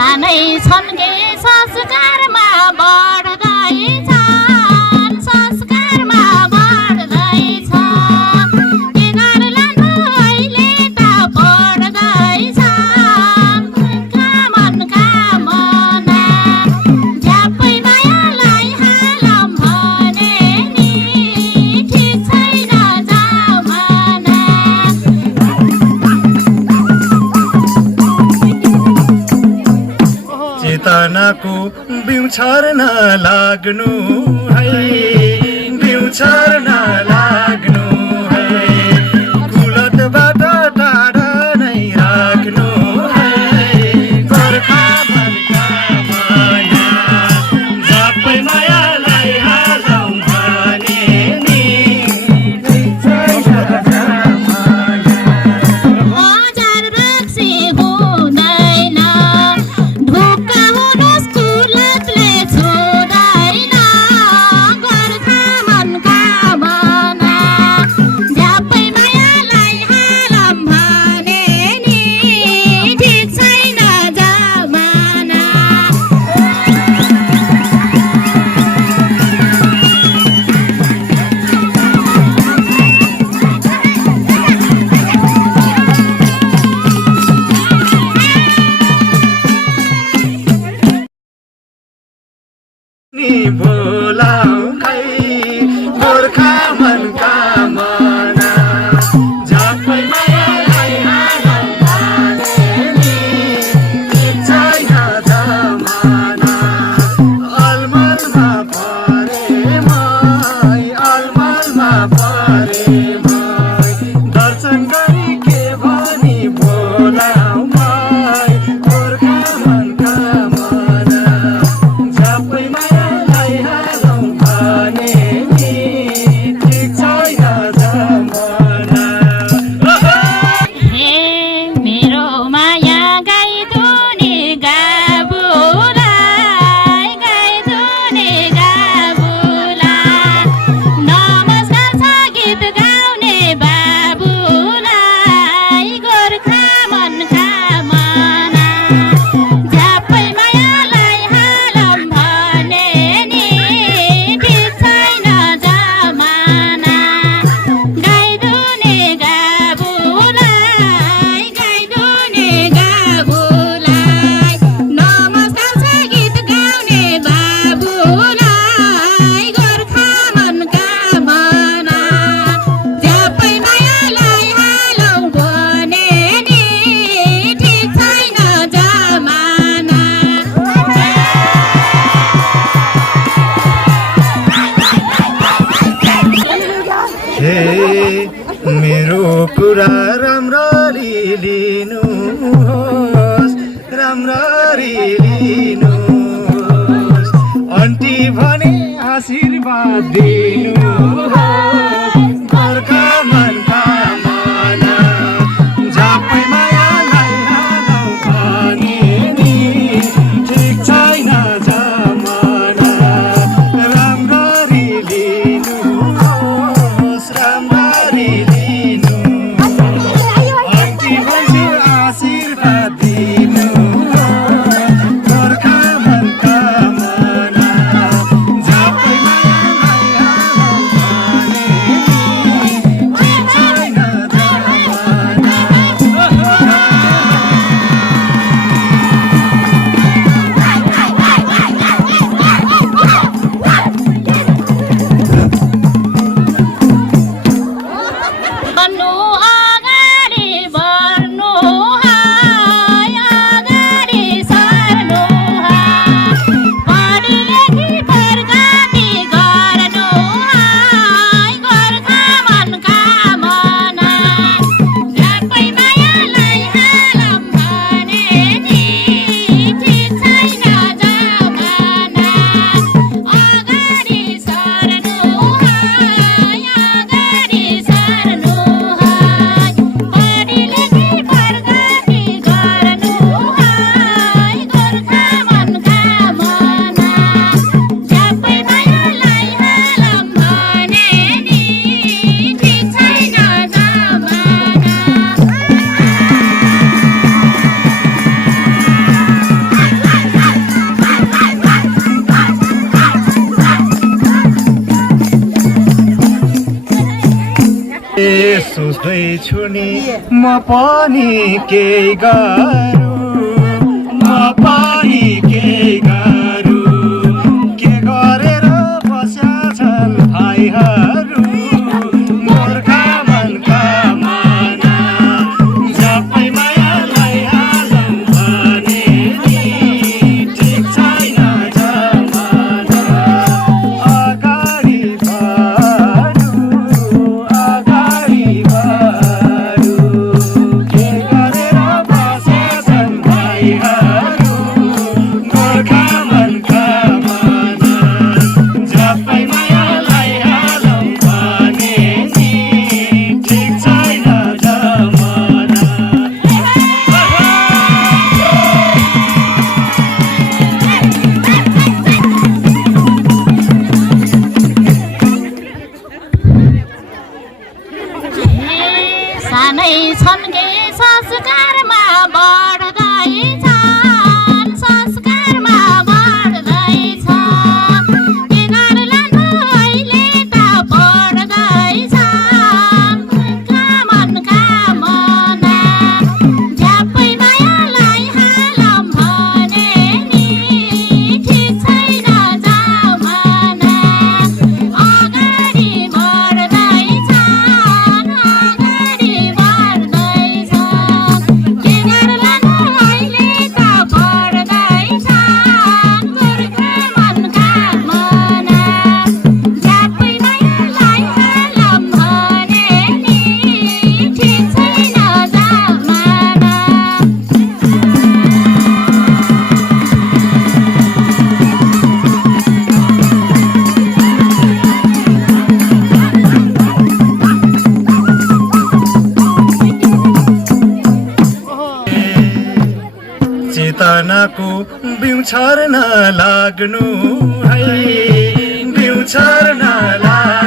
सानै छन् के संस्कारमा बढ्दैछन् संस्कारमा बढ्दैछ के गर्लान् अहिले त बढ्दैछन् कामन कामना झ्याप्पै मायालाई हालौँ भने नि ठिक छैन जमाना चेतनाको बिउ छर्न लाग्नु है बिउ छर्न लाग्नु है कुलतबाट टाढा नै राख्नु है गोर्खा मनका माया झ्याप्पै मायालाई हालौँ भने नि हजार रक्सी हुँदैन ढुक्क हुनुस् कुलतले छोड्दैन गोर्खा मनका मना झ्याप्पै मायालाई हालौँ भने नि ठिक छैन जमाना नि बोलाऊ खै गोर्खा मनका मना झ्याप्पै मायालाई हालौँ भने नि ठिक छैन जमाना अलमलमा परे मै दर्शन गरी के भनी बोलाऊ मै गोर्खा मनका मना झ्याप्पै मायालाई हालौँ भने नि ठिक छैन जमाना हे मेरो माया गाई धुने गाबुलाई नमस्कार छ गीत गाउने बाबुलाई गोर्खा मनका मना झ्याप्पै मायालाई हालौँ भने नि ठिक छैन जमाना गाई धुने गाबुलाई नमस्कार छ गीत गाउने बाबुलाई गोर्खा मनका मना झ्याप्पै मायालाई हालौँ भने नि ठिक छैन जमाना हे मेरो कुरा राम्ररी लिनुहोस् राम्ररी लिनुहोस् आन्टी भने आशीर्वाद दिनुहोस् गोर्खा मनका मना झ्याप्पै मायालाई हालौँ भने नि ठिक छैन जमाना राम्ररी लिनुहोस् राम्ररी लिनुहोस् आन्टी भने आशीर्वाद दिनुहोस् गोर्खा मनका मना झ्याप्पै मायालाई हुँदैछु नि म पनि केही गरौँ म पनि केही गरौँ के गरेर बस्या छन् भाइहरू मूर्ख मनका मना जपै मायालाई हालौँ भने नि ठिक छैन जमाना अगाडि बढौँ अगाडि बढौँ के गरेर बस्या छन् भाइहरू मूर्ख मनका मना जपै मायालाई हालौँ भने नि ठिक छैन जमाना सानै छन् के संस्कारमा बढ्दैछन् संस्कारमा बढ्दैछन् के गर्लान् अहिले त पढ्दैछन् कामनका मना झ्याप्पै मायालाई हालौँ भने नि ठिक छैन जमाना अगाडि बढ्दैछन् अगाडि बढ्दैछन् के गर्लान् अहिले त पढ्दैछन् मूर्ख मनका मना झ्याप्पै मायालाई हालौँ भने नि ठिक छैन जमाना चेतनाको बिउ छर्न लाग्नु है बिउ छर्न लाग्नु